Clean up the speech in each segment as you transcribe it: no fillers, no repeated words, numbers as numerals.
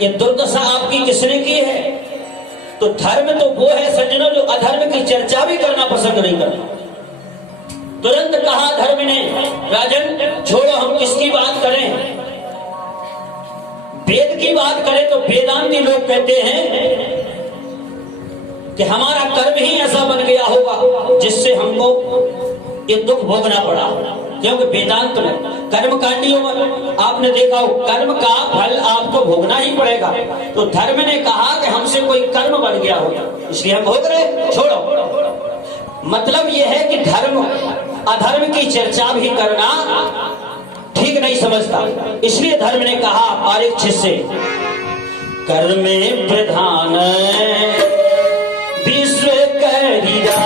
ये दुर्दशा आपकी किसने की है? तो धर्म तो वो है सज्जनों जो अधर्म की चर्चा भी करना पसंद नहीं करता। तुरंत कहा धर्म ने, राजन छोड़ो, हम किसकी बात करें, वेद की बात करें। तो वेदांती लोग कहते हैं कि हमारा कर्म ही ऐसा बन गया होगा जिससे हमको ये दुख भोगना पड़ा, क्योंकि वेदांत में कर्मकांडियों में आपने देखा हो कर्म का फल आपको भोगना ही पड़ेगा। तो धर्म ने कहा कि हमसे कोई कर्म बन गया हो इसलिए हम भोग रहे, छोड़ो। मतलब यह है कि धर्म अधर्म की चर्चा भी करना ठीक नहीं समझता। इसलिए धर्म ने कहा परीक्षित से, कर्म में प्रधान विश्व करिया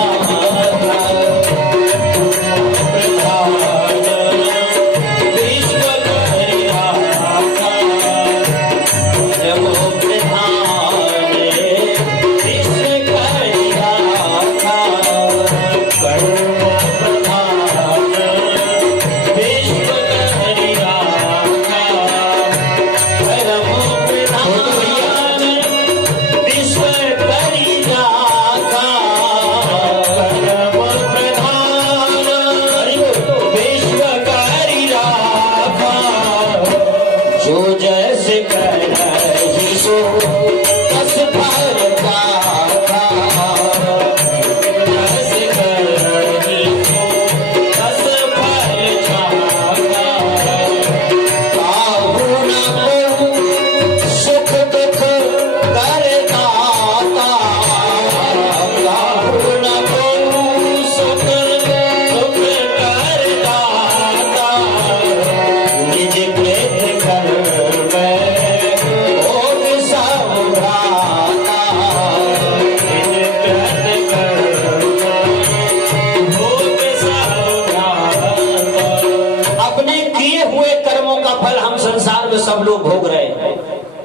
सब लोग भोग रहे हैं।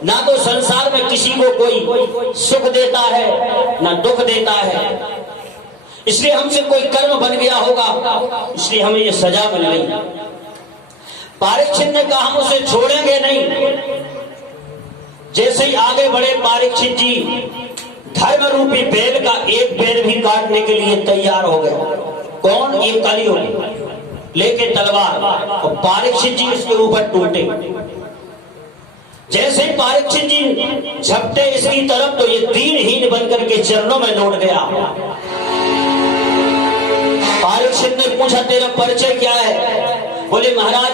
ना तो संसार में किसी को कोई सुख देता है ना दुख देता है, इसलिए हमसे कोई कर्म बन गया होगा, इसलिए हमें ये सजा मिल गई। परीक्षित ने कहा हम उसे छोड़ेंगे नहीं। जैसे ही आगे बढ़े परीक्षित जी धर्म रूपी बेल का एक बेल भी काटने के लिए तैयार हो गए। कौन? ये कलियुग लेके तलवार, और परीक्षित जी इसके ऊपर टूटे। जैसे ही परीक्षित जी झपटे इसकी तरफ तो ये दीनहीन बनकर के चरणों में लौट गया। परीक्षित ने पूछा तेरा परिचय क्या है? बोले महाराज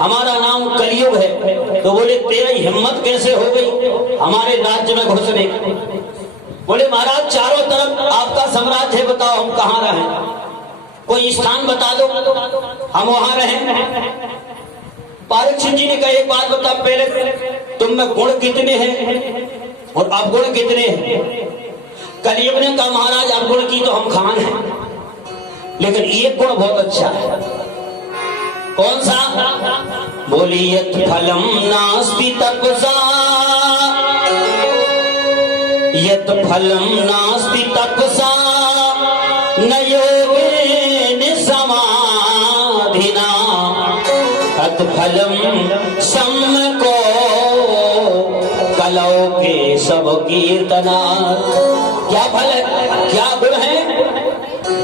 हमारा नाम कलियुग है। तो बोले तेरी हिम्मत कैसे हो गई हमारे राज्य में घुसने? बोले महाराज चारों तरफ आपका साम्राज्य है, बताओ हम कहाँ रहें, कोई स्थान बता दो हम वहां रहें। परीक्षित जी ने कहा एक बात बता, पहले तुम में गुण कितने हैं और अवगुण कितने हैं? कलियुग ने कहा महाराज अवगुण की तो हम खान हैं, लेकिन एक गुण बहुत अच्छा है। कौन सा? बोली यत् फलम नास्ति तपसा, यत् फलम नास्ति तपसा न योगेन समाधिना तत्फलम सम्मको कलौ के सब कीर्तना। क्या फल है, क्या गुण है?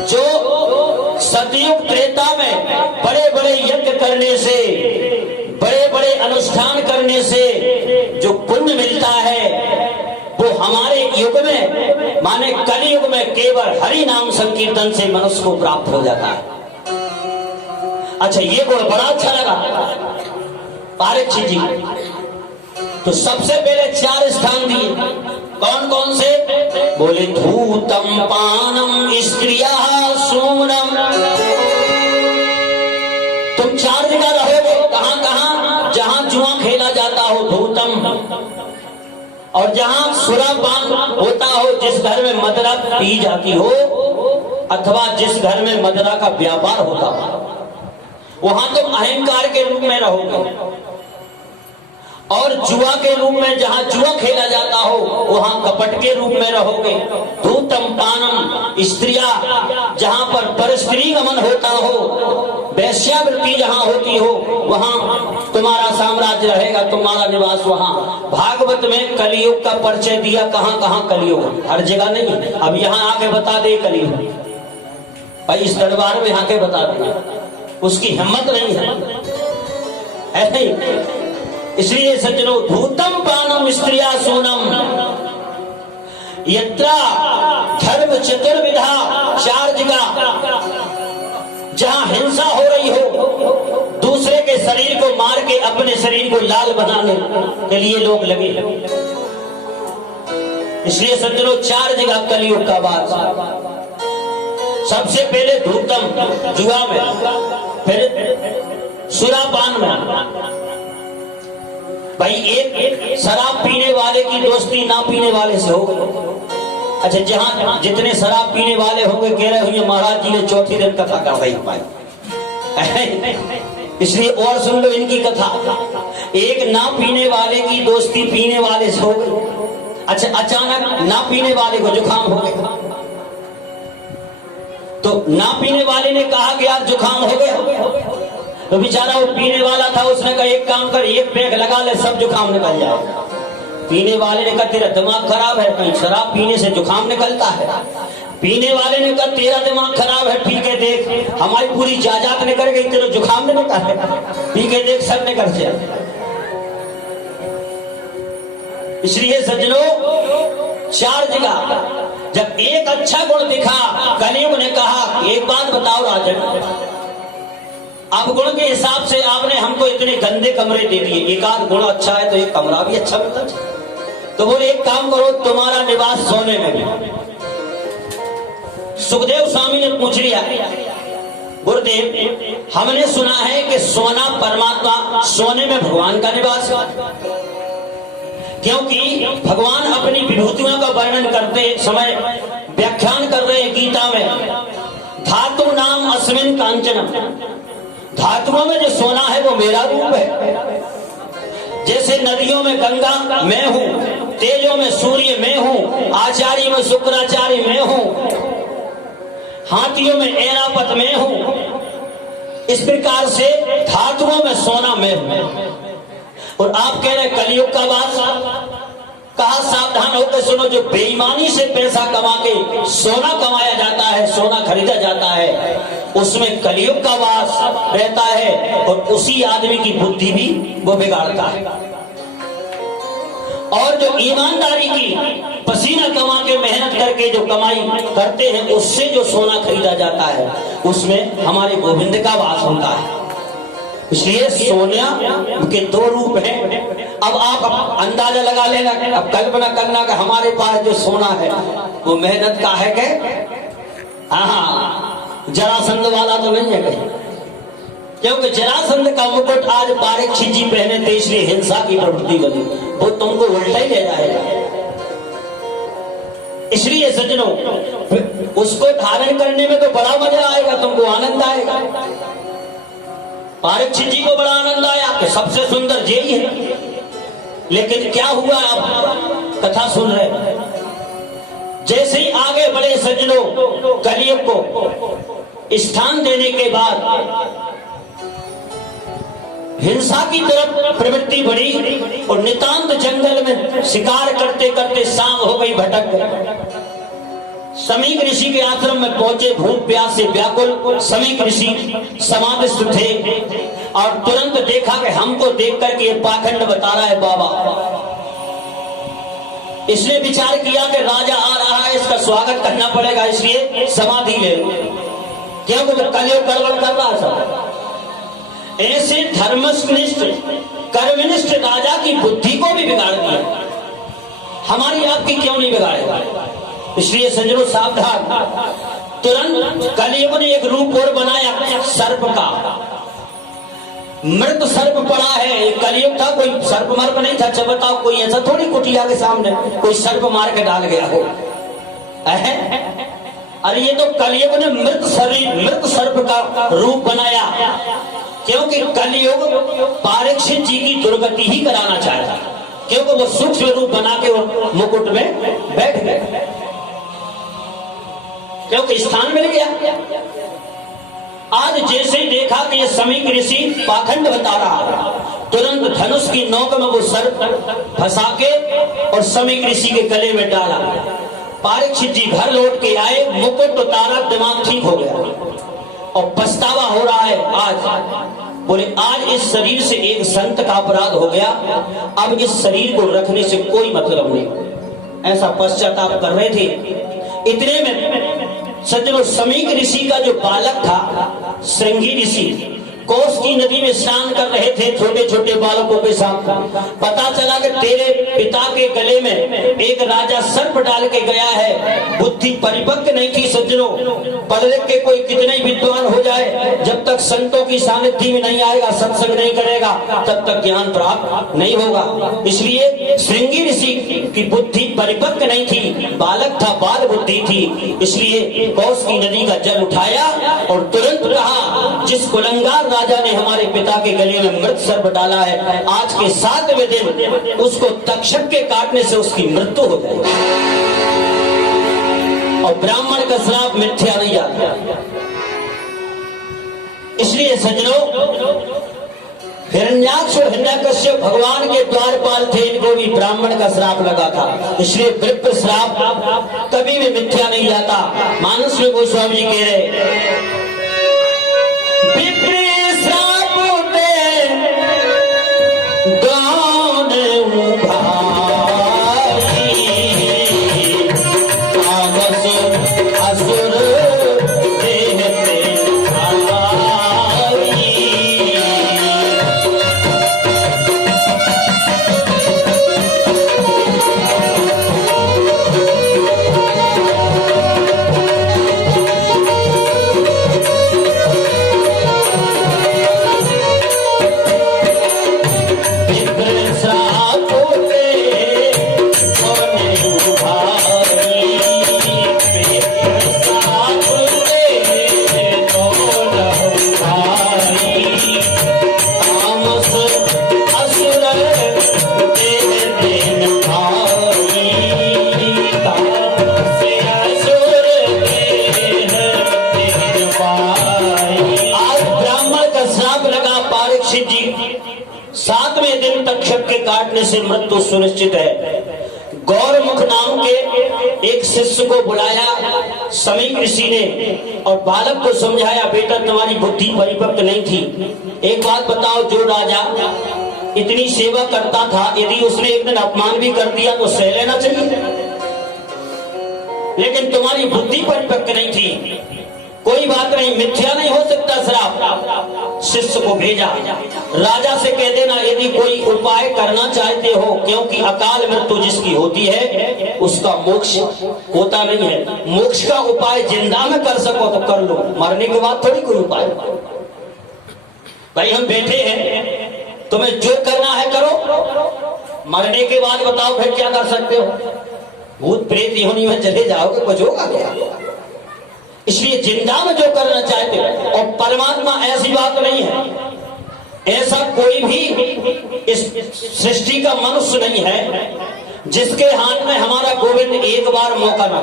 जो सतयुग त्रेता में बड़े बड़े यज्ञ करने से, बड़े बड़े अनुष्ठान करने से जो पुण्य मिलता है वो हमारे युग में माने कलियुग में केवल हरि नाम संकीर्तन से मनुष्य को प्राप्त हो जाता है। अच्छा ये गुण बड़ा अच्छा लगा परीक्षित जी। तो सबसे पहले 4 स्थान दिए। कौन कौन से? बोले धूतम पानम स्त्रिया सूनम। तुम 4 जगह रहोगे। कहां कहां? जहां जुआ खेला जाता हो धूतम, और जहां सुरापान होता हो, जिस घर में मदिरा पी जाती हो अथवा जिस घर में मदिरा का व्यापार होता हो, वहां तुम अहंकार के रूप में रहोगे। और जुआ के रूप में जहां जुआ खेला जाता हो वहां कपट के रूप में रहोगे। धूतम पानम स्त्रिया, जहां पर परस्त्री गमन होता हो, वैश्यावृत्ति जहां होती हो वहां तुम्हारा साम्राज्य रहेगा, तुम्हारा निवास वहां। भागवत में कलयुग का परिचय दिया, कहां कहां कलयुग, हर जगह नहीं। अब यहां आके बता दे कलयुग, भाई इस दरबार में आके बता दे, उसकी हिम्मत नहीं है ऐसे। इसलिए सज्जनों, धूतम पानम स्त्रिया सोनम यत्रा धर्म चतुर्विधा, चार जगह जहां हिंसा हो रही हो, दूसरे के शरीर को मार के अपने शरीर को लाल बनाने के लिए लोग लगे। इसलिए सज्जनों, चार जगह कलयुग का बात। सबसे पहले धूतम जुआ में, फिर सुरापान में। भाई एक शराब पीने वाले की दोस्ती ना पीने वाले से हो गई। अच्छा, जहां जितने शराब पीने वाले होंगे कह रहे होंगे महाराज जी ने चौथी दिन कथा कर रही भाई, इसलिए और सुन लो इनकी कथा। एक ना पीने वाले की दोस्ती पीने वाले से हो गई। अच्छा, अचानक ना पीने वाले को जुकाम हो गया, तो ना पीने वाले ने कहा कि यार जुकाम हो गया, तो बेचारा वो पीने वाला था, उसने कहा एक काम कर, एक पैक लगा ले, सब जुकाम निकल जाएगा। पीने वाले ने कहा तेरा दिमाग खराब है, कहीं शराब पीने से जुकाम निकलता है। पीने वाले ने कहा तेरा दिमाग खराब है, पी के देख, हमारी पूरी जायदाद निकल गई, तेरा जुकाम नहीं निकल, पी के देख सब निकल जाए। इसलिए सज्जनों, चार जगह जब एक अच्छा गुण दिखा, कलयुग ने कहा एक बात बताओ राजन, अब गुण के हिसाब से आपने हमको इतने गंदे कमरे दे दिए, एक आध गुण अच्छा है तो एक कमरा भी अच्छा मिलता है। तो बोले एक काम करो, तुम्हारा निवास सोने में भी। सुखदेव स्वामी ने पूछ लिया, गुरुदेव हमने सुना है कि सोना परमात्मा, सोने में भगवान का निवास है, क्योंकि भगवान अपनी विभूतियों का वर्णन करते समय व्याख्यान कर रहे हैं गीता में, धातु नाम अस्मिन कांचनम, धातुओं में जो सोना है वो मेरा रूप है। जैसे नदियों में गंगा मैं हूं, तेजों में सूर्य मैं हूं, आचार्य में शुक्राचार्य मैं हूं, हाथियों में ऐरावत मैं हूं, इस प्रकार से धातुओं में सोना मैं हूं। और आप कह रहे कलयुग का वास, कहा सावधान होकर सुनो, जो बेईमानी से पैसा कमा के सोना कमाया जाता है, सोना खरीदा जाता है, उसमें कलयुग का वास रहता है और उसी आदमी की बुद्धि भी वो बिगाड़ता है। और जो ईमानदारी की पसीना कमा के मेहनत करके जो कमाई करते हैं, उससे जो सोना खरीदा जाता है, उसमें हमारे गोविंद का वास होता है। इसलिए सोना के दो रूप हैं। अब आप अंदाजा लगा लेना, अब कल्पना करना कि हमारे पास जो सोना है वो मेहनत का है क्या? हाँ, जरासंध वाला तो नहीं है कहीं, क्योंकि जरासंध का मुकुट आज बारीक जी पहने थे, इसलिए हिंसा की प्रवृत्ति बनी, वो तुमको उल्टा ही ले जाएगा। इसलिए सज्जनों, उसको धारण करने में तो बड़ा मजा आएगा, तुमको आनंद आएगा। परीक्षित जी को बड़ा आनंद आया कि सबसे सुंदर यही है, लेकिन क्या हुआ, आप कथा सुन रहे, जैसे ही आगे बढ़े सज्जनों, कलयुग को स्थान देने के बाद हिंसा की तरफ प्रवृत्ति बढ़ी और नितांत जंगल में शिकार करते करते शाम हो गई, भटक गए। समीक ऋषि के आश्रम में पहुंचे, भूख प्यास से व्याकुल समीक ऋषि समाधिस्थ थे और तुरंत देखा कि हमको देख करके ये पाखंड बता रहा है बाबा। इसने विचार किया कि राजा आ रहा है, इसका स्वागत करना पड़ेगा, इसलिए समाधि ले लो, क्योंकि वो कलयुग गड़बड़ कर रहा था। ऐसे धर्मनिष्ठ कर्मनिष्ठ राजा की बुद्धि को भी बिगाड़ दिया, हमारी आपकी क्यों नहीं बिगाड़ेगा? इसलिए सज्जनों सावधान, तुरंत कलयुग ने एक रूप और बनाया सर्प का। मृत सर्प पड़ा है, कलयुग था, कोई सर्प मर्प नहीं था। अच्छा बताओ, कोई ऐसा थोड़ी कुटिया के सामने कोई सर्प मार के डाल गया हो? अरे ये तो कलयुग ने मृत सर्प का रूप बनाया, क्योंकि कलयुग परीक्षित जी की दुर्गति ही कराना चाहता, क्योंकि वो सूक्ष्म रूप बना के वो मुकुट में बैठ गए, क्योंकि स्थान मिल गया। आज जैसे ही देखा कि ये समीक ऋषि पाखंड बता रहा, तुरंत धनुष की नोक में वो सर फंसा के और समीक ऋषि के गले में डाला। परीक्षित जी घर लौट के आए, मुकुट उतारा, दिमाग ठीक हो गया और पछतावा हो रहा है। आज बोले आज इस शरीर से एक संत का अपराध हो गया, अब इस शरीर को रखने से कोई मतलब नहीं, ऐसा पश्चाताप कर रहे थे। इतने में सज्जनों समीक ऋषि का जो बालक था, श्रृंगी ऋषि, कोस की नदी में स्नान कर रहे थे छोटे छोटे बालकों के साथ। पता चला कि तेरे पिता के गले में एक राजा सर्प डाल के गया है। बुद्धि परिपक्व नहीं थी सज्जनों, पढ़ लिख के कोई कितने ही विद्वान हो जाए, जब तक संतों की सानिध्य में नहीं आएगा, सत्संग नहीं करेगा, तब तक ज्ञान प्राप्त नहीं होगा। इसलिए श्रृंगी ऋषि की बुद्धि परिपक्व नहीं थी, बालक था, बाल बुद्धि थी। इसलिए कोस की नदी का जल उठाया और तुरंत कहा, जिस कुलंगार राजा ने हमारे पिता के गले में मृत सर्प डाला है, आज के 7वें दिन उसको तक्षक के काटने से उसकी मृत्यु हो जाएगी। और ब्राह्मण का श्राप मिथ्या नहीं जाता। इसलिए सज्जनों, हिरण्याक्ष और हिरण्यकश्यप भगवान के द्वारपाल थे, इनको भी ब्राह्मण का श्राप लगा था। इसलिए विप्र श्राप कभी भी मिथ्या नहीं जाता। मानस में गोस्वामी जी कह रहे, से मृत्यु सुनिश्चित है। गौरमुख नाम के एक शिष्य को बुलाया समीक ऋषि ने और बालक को समझाया, बेटा तुम्हारी बुद्धि परिपक्व नहीं थी। एक बात बताओ, जो राजा इतनी सेवा करता था, यदि उसने एक दिन अपमान भी कर दिया तो सह लेना चाहिए, लेकिन तुम्हारी बुद्धि परिपक्व नहीं थी, कोई बात नहीं, मिथ्या नहीं हो सकता श्राप। शिष्य को भेजा, राजा से कह देना यदि कोई उपाय करना चाहते हो, क्योंकि अकाल मृत्यु जिसकी होती है उसका मोक्ष होता नहीं है। मोक्ष का उपाय जिंदा में कर सको तो कर लो, मरने के बाद थोड़ी कोई उपाय। भाई हम बैठे हैं, तुम्हें जो करना है करो, मरने के बाद बताओ फिर क्या कर सकते हो? भूत प्रेत योनि में चले जाओगे, कुछ होगा क्या? इसलिए जिंदा में जो करना चाहते हो, और परमात्मा ऐसी बात नहीं है, ऐसा कोई भी इस सृष्टि का मनुष्य नहीं है जिसके हाथ में हमारा गोविंद एक बार मौका ना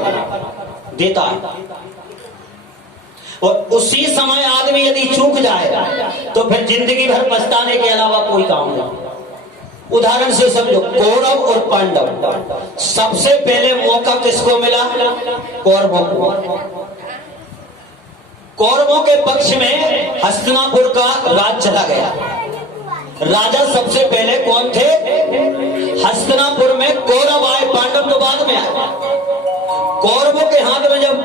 देता है। और उसी समय आदमी यदि चूक जाए तो फिर जिंदगी भर पछताने के अलावा कोई काम नहीं। उदाहरण से समझो, कौरव और पांडव, सबसे पहले मौका किसको मिला? कौरवों को। कौरवों के पक्ष में हस्तिनापुर का राज चला गया। राजा सबसे पहले कौन थे? हस्तिनापुर में कौरव आए, पांडव तो बाद में आए। कौरवों के हाथ में जब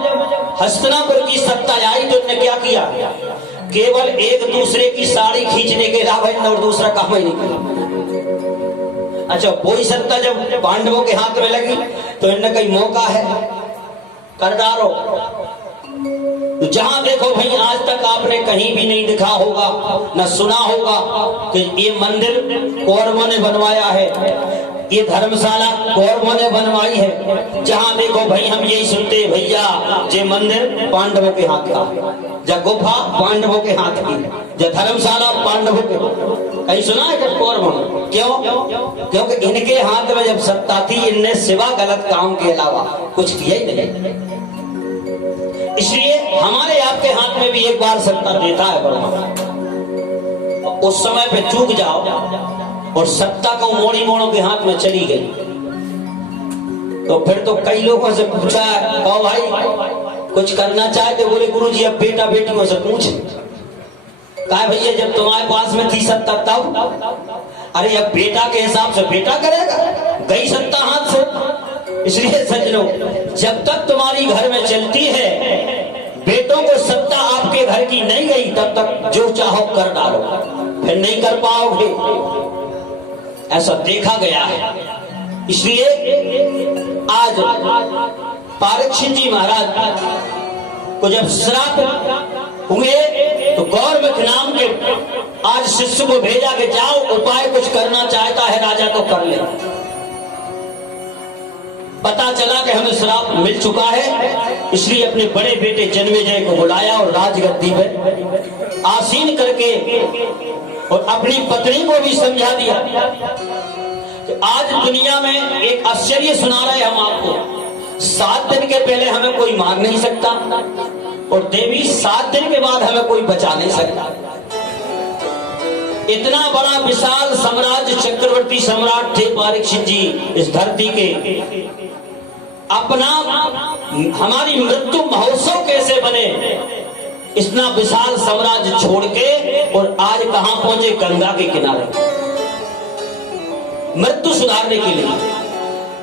हस्तिनापुर की सत्ता आई तो उन्होंने क्या किया? केवल एक दूसरे की साड़ी खींचने के अलावा और दूसरा काम ही नहीं किया। अच्छा, वही सत्ता जब पांडवों के हाथ में लगी तो इनने कहीं मौका है, कर डालो। तो जहां देखो भाई, आज तक आपने कहीं भी नहीं दिखा होगा, न सुना होगा कि ये मंदिर कौरवों ने बनवाया है, ये धर्मशाला कौरवों ने बनवाई है। जहाँ देखो भाई हम यही सुनते भैया, ये मंदिर पांडवों के हाथ का, या गुफा पांडवों के हाथ की, या धर्मशाला पांडवों के। कहीं सुना है कि कौरवों? क्यों? क्योंकि इनके हाथ में जब सत्ता थी, इनने सिवा गलत काम के अलावा कुछ किया ही नहीं। इसलिए हमारे आपके हाथ में भी एक बार सत्ता देता है परमात्मा। उस समय पे चूक जाओ और सत्ता को मोड़ी मोड़ों के हाथ में चली गई, तो फिर तो कई लोगों से पूछा, कहो भाई कुछ करना चाहते? बोले गुरुजी अब बेटा बेटियों से पूछ। कहा भैया जब तुम्हारे पास में थी सत्ता तब? अरे अब बेटा के हिसाब से बेटा करेगा, गई सत्ता हाथ से। इसलिए सज्जनों, जब तक तुम्हारी घर में चलती है, बेटों को सत्ता आपके घर की नहीं गई, तब तक जो चाहो कर डालो, फिर नहीं कर पाओगे। ऐसा देखा गया है। इसलिए आज परीक्षित जी महाराज को जब श्राप हुए, तो गौरमुख नाम के आज शिष्य को भेजा कि जाओ उपाय कुछ करना चाहता है राजा तो कर ले। पता चला कि हमें श्राप मिल चुका है, इसलिए अपने बड़े बेटे जन्मेजय को बुलाया और राजगद्दी पर आसीन करके और अपनी पत्नी को भी समझा दिया कि आज दुनिया में एक आश्चर्य सुना रहे हम आपको। 7 दिन के पहले हमें कोई मार नहीं सकता, और देवी 7 दिन के बाद हमें कोई बचा नहीं सकता। इतना बड़ा विशाल साम्राज्य, चक्रवर्ती सम्राट थे परीक्षित जी इस धरती के। अपना हमारी मृत्यु महोत्सव कैसे बने, इतना विशाल साम्राज्य छोड़ के, और आज कहां पहुंचे? गंगा के किनारे, मृत्यु सुधारने के लिए।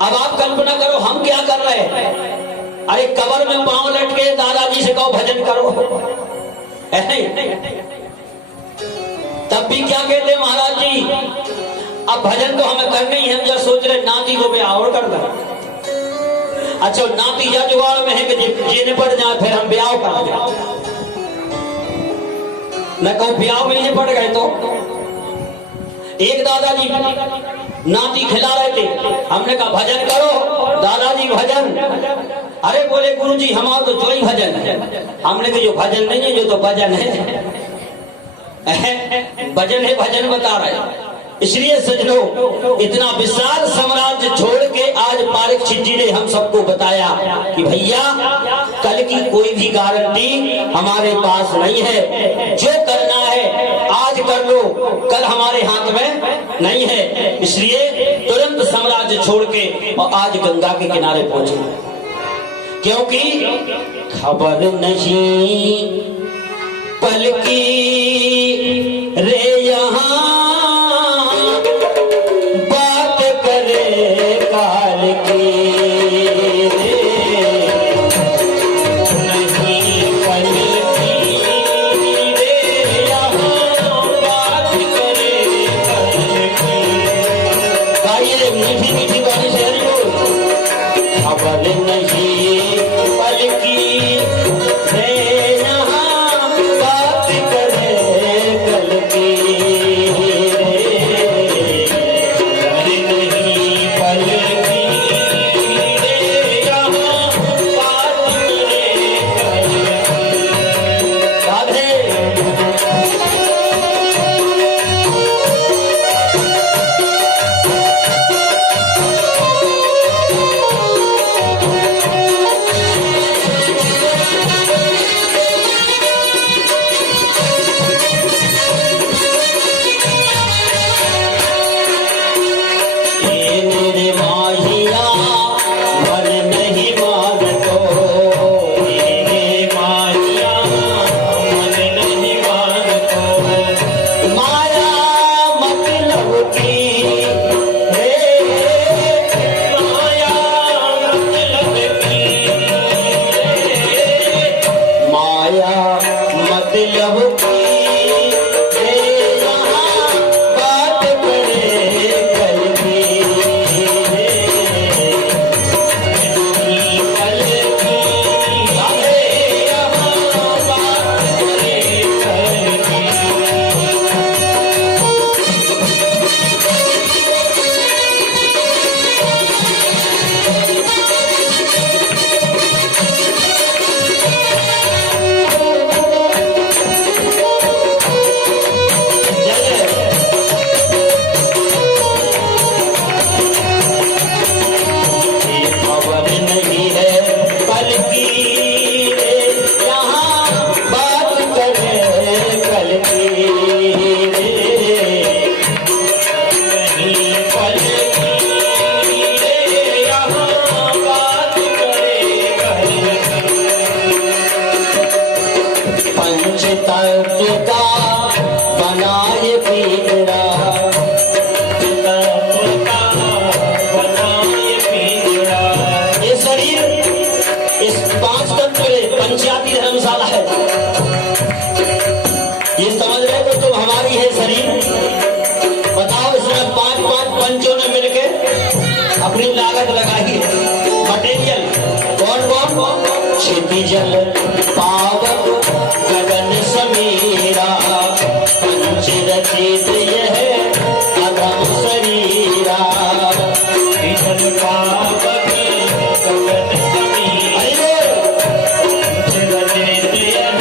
अब आप कल्पना करो हम क्या कर रहे हैं। अरे कबर में पांव लटके दादाजी से कहो भजन करो, तब भी क्या कहते महाराज जी, अब भजन तो हमें करना ही है। हम जब सोच रहे नाती को ब्याह और कर दें। अच्छा नाती या जुगाड़ में है कि जे निपट जाए, फिर हम ब्याह कर दें। मैं कहूं ब्याह में ही निपट गए तो। एक दादाजी नाती खिला रहे थे, हमने कहा भजन करो। दादाजी भजन? अरे बोले गुरुजी हमारा तो जो ही भजन है। हमने कहा जो भजन नहीं है, जो तो भजन है। भजन है, भजन बता रहे। इसलिए सज्जनों, इतना विशाल साम्राज्य छोड़ के आज परीक्षित जी ने हम सबको बताया कि भैया कल की कोई भी गारंटी हमारे पास नहीं है। जो करना है आज कर लो, कल हमारे हाथ में नहीं है। इसलिए तुरंत साम्राज्य छोड़ के और आज गंगा के किनारे पहुंचे, क्योंकि खबर नहीं पल की रे यहाँ बात करे काल की, नहीं पल की रे यहाँ बात करे काल की। गाइए मीठी मीठी वाली शहरी को, खबर नहीं पल की रे यहाँ बात करे लागत लगाई है मटेरियल। कौन कौन? क्षितिजल पावक गगन समीरा, पंचरचित यह अधम शरीरा। क्षितिजल पावक गगन समीरा, पंचरचित यह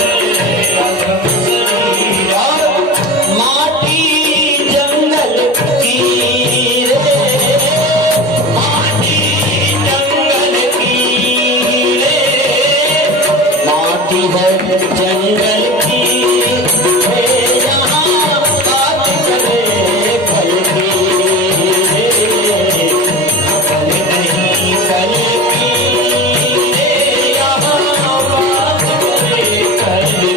अधम शरीरा। माटी जंगल की रे, माटी जंगल की रे, माटी है जंगल की है, यहाँ बात करे फल की रे, फल नहीं फल की रे, यहाँ बात करे फल की।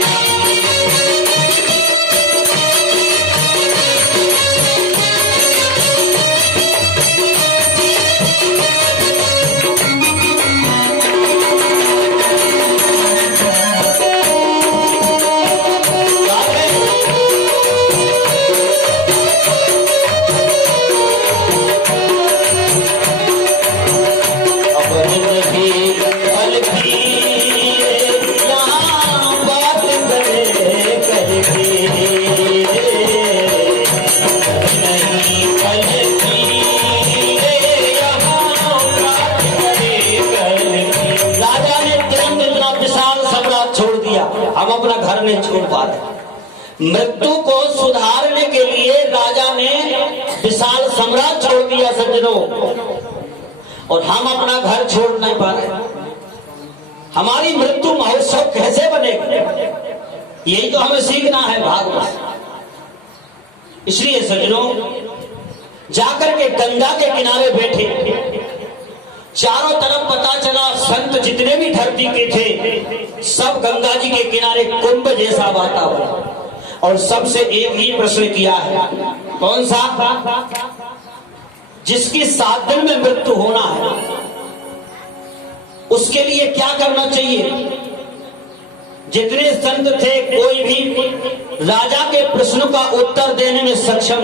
हम अपना घर नहीं छोड़ पाते। मृत्यु को सुधारने के लिए राजा ने विशाल सम्राट छोड़ दिया सज्जनों, और हम अपना घर छोड़ नहीं पा रहे। हमारी मृत्यु महोत्सव कैसे बनेगी, यही तो हमें सीखना है भागवत। इसलिए सज्जनों, जाकर के गंगा के किनारे बैठे, चारों तरफ पता चला संत जितने भी धरती के थे सब गंगा जी के किनारे कुंभ जैसा वातावरण, और सबसे एक ही प्रश्न किया है। कौन सा? जिसकी 7 दिन में मृत्यु होना है उसके लिए क्या करना चाहिए? जितने संत थे कोई भी राजा के प्रश्न का उत्तर देने में सक्षम